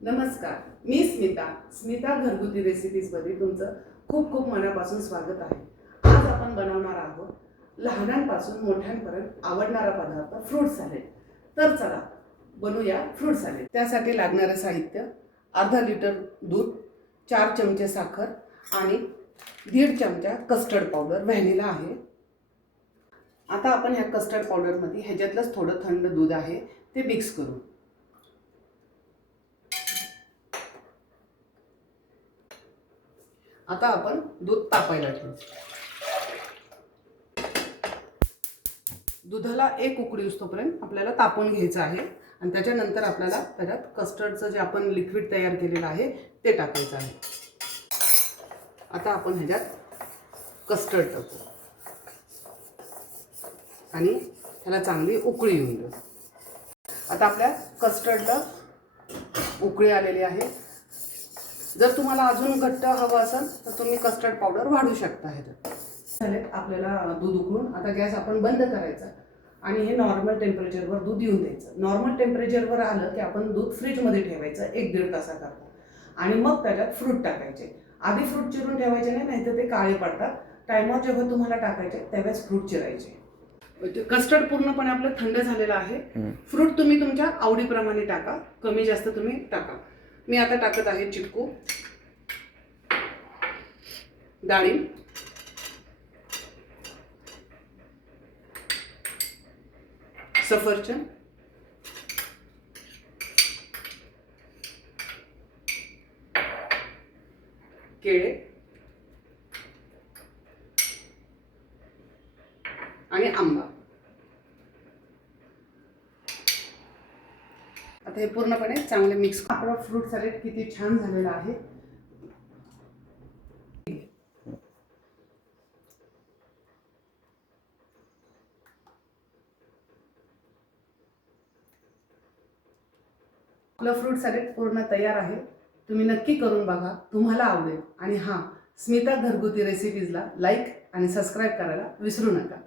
नमस्कार, मी स्मिता घरगुती रेसिपीजमध्ये तुमचं खूप खूप मनापासून स्वागत आहे। आज आपण बनवणार आहोत लहानांपासून मोठ्यांपर्यंत आवडणारा पदार्थ फ्रूट सॅलेड। तर चला बनवूया फ्रूट सॅलेड। त्यासाठी लागणारे साहित्य: अर्धा लिटर दूध, 4 चमचे साखर आणि 1.5 चमचा कस्टर्ड पावडर, व्हॅनिला आहे। आता आपण ह्या कस्टर्ड पावडरमध्ये ह्याच्यातलंच थोडं थंड दूध आहे ते मिक्स करू। आता आपण दूध तापायला ठेवू। दुधाला एक उकळी येऊपर्यंत आपल्याला तापवून घ्यायचं आहे आणि त्याच्यानंतर आपल्याला त्याच्यात कस्टर्डचं जे आपण लिक्विड तयार केलेलं आहे ते टाकायचं आहे। आता आपण ह्याच्यात कस्टर्ड टाकू आणि त्याला चांगली उकळी येऊन देऊ। आता आपल्या कस्टर्डला उकळी आलेली आहे। जर तुम्हाला अजून घट्ट हवं असेल तर तुम्ही कस्टर्ड पावडर वाढवू शकता। ह्याच्यात आपल्याला दूध उकळून आता गॅस आपण बंद करायचा आणि हे नॉर्मल टेम्परेचरवर दूध येऊन द्यायचं। नॉर्मल टेम्परेचरवर आलं की आपण दूध फ्रीजमध्ये ठेवायचं 1-1.5 तासाकरता आणि मग त्याच्यात फ्रूट टाकायचे। आधी फ्रूट चिरून ठेवायचे नाही, नाहीतर ते काळे पडतात। टायमावर जेव्हा तुम्हाला टाकायचे त्यावेळेस फ्रूट चिरायचे। कस्टर्ड पूर्णपणे आपलं थंड झालेलं आहे। फ्रूट तुम्ही तुमच्या आवडीप्रमाणे टाका, कमी जास्त तुम्ही टाका। मी आता टाकत आहे चिक्कू, डाळिंब, सफरचंद, केळे आणि आंबा। आता हे पूर्णपणे चांगले मिक्स। आपला फ्रूट सॅलेड किती छान झालेला आहे। आपला फ्रूट सॅलेड पूर्ण तयार आहे। तुम्ही नक्की करून बघा, तुम्हाला आवडेल। आणि हां, स्मिता घरगुती रेसिपीजला लाईक आणि सबस्क्राईब करायला विसरू नका।